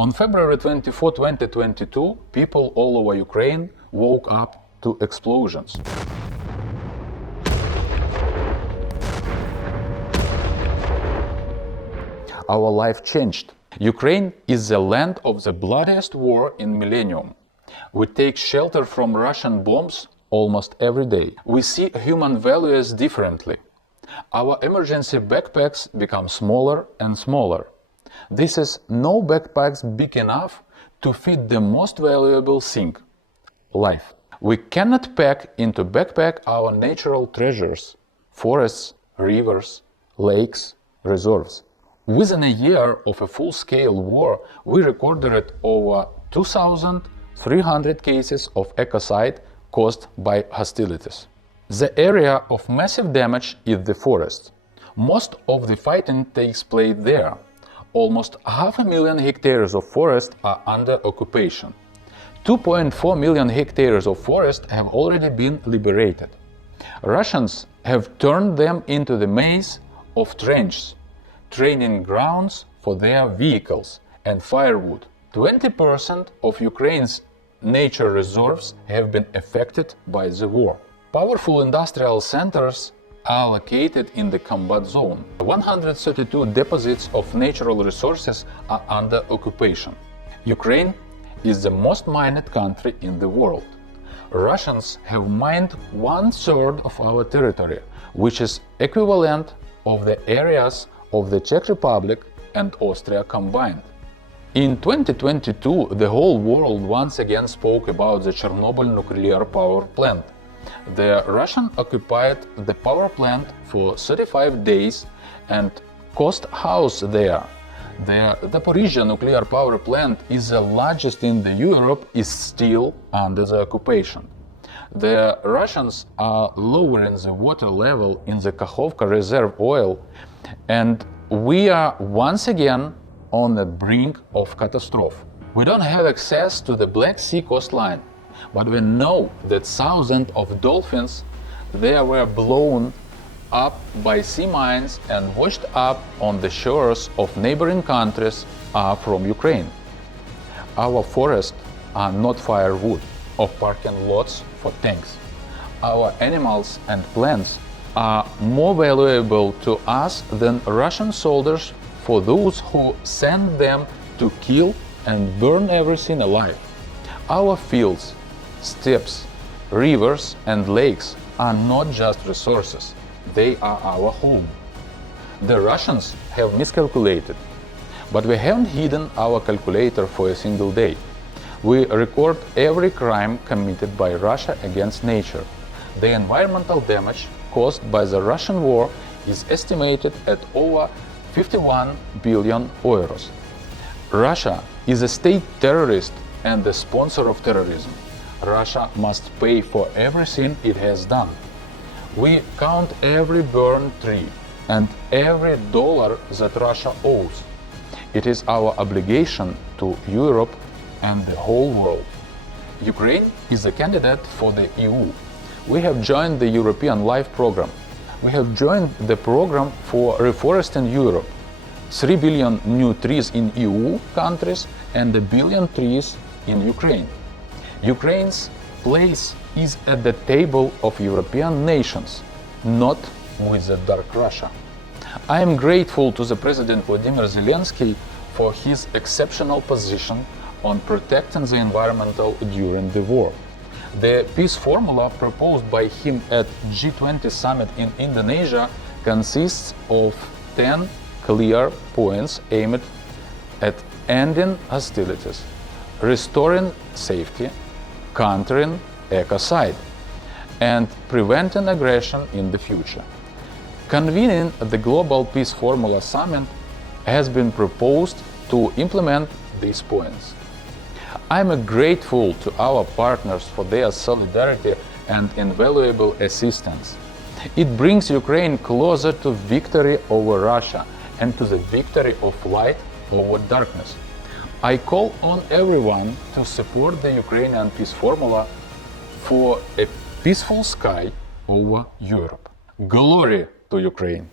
On February 24, 2022, people all over Ukraine woke up to explosions. Our life changed. Ukraine is the land of the bloodiest war in millennium. We take shelter from Russian bombs almost every day. We see human values differently. Our emergency backpacks become smaller and smaller. This is no backpacks big enough to fit the most valuable thing, life. We cannot pack into backpack our natural treasures, forests, rivers, lakes, reserves. Within a year of a full-scale war, we recorded over 2,300 cases of ecocide caused by hostilities. The area of massive damage is the forest. Most of the fighting takes place there. Almost 500,000 hectares of forest are under occupation. 2.4 million hectares of forest have already been liberated. Russians have turned them into the maze of trenches, training grounds for their vehicles and firewood. 20% of Ukraine's nature reserves have been affected by the war. Powerful industrial centers are located in the combat zone. 132 deposits of natural resources are under occupation. Ukraine is the most mined country in the world. Russians have mined 1/3 of our territory, which is equivalent of the areas of the Czech Republic and Austria combined. In 2022, the whole world once again spoke about the Chernobyl nuclear power plant. The Russian occupied the power plant for 35 days and caused chaos there. The Zaporizhzhia nuclear power plant is the largest in Europe, is still under the occupation. The Russians are lowering the water level in the Kakhovka reserve oil, and we are once again on the brink of catastrophe. We don't have access to the Black Sea coastline, but we know that thousands of dolphins there were blown up by sea mines and washed up on the shores of neighboring countries are from Ukraine. Our forests are not firewood or parking lots for tanks. Our animals and plants are more valuable to us than Russian soldiers for those who send them to kill and burn everything alive. Our fields, steppes, rivers and lakes are not just resources, they are our home. The Russians have miscalculated, but we haven't hidden our calculator for a single day. We record every crime committed by Russia against nature. The environmental damage caused by the Russian war is estimated at over 51 billion euros. Russia is a state terrorist and the sponsor of terrorism. Russia must pay for everything it has done. We count every burned tree and every dollar that Russia owes. It is our obligation to Europe and the whole world. Ukraine is a candidate for the EU. We have joined the European Life Program. We have joined the program for reforesting Europe. 3 billion new trees in EU countries and 1 billion trees in Ukraine. Ukraine's place is at the table of European nations, not with the dark Russia. I am grateful to the President Vladimir Zelensky for his exceptional position on protecting the environment during the war. The peace formula proposed by him at G20 summit in Indonesia consists of 10 clear points aimed at ending hostilities, restoring safety, countering ecocide, and preventing aggression in the future. Convening the Global Peace Formula Summit has been proposed to implement these points. I am grateful to our partners for their solidarity and invaluable assistance. It brings Ukraine closer to victory over Russia and to the victory of light over darkness. I call on everyone to support the Ukrainian peace formula for a peaceful sky over Europe. Glory to Ukraine!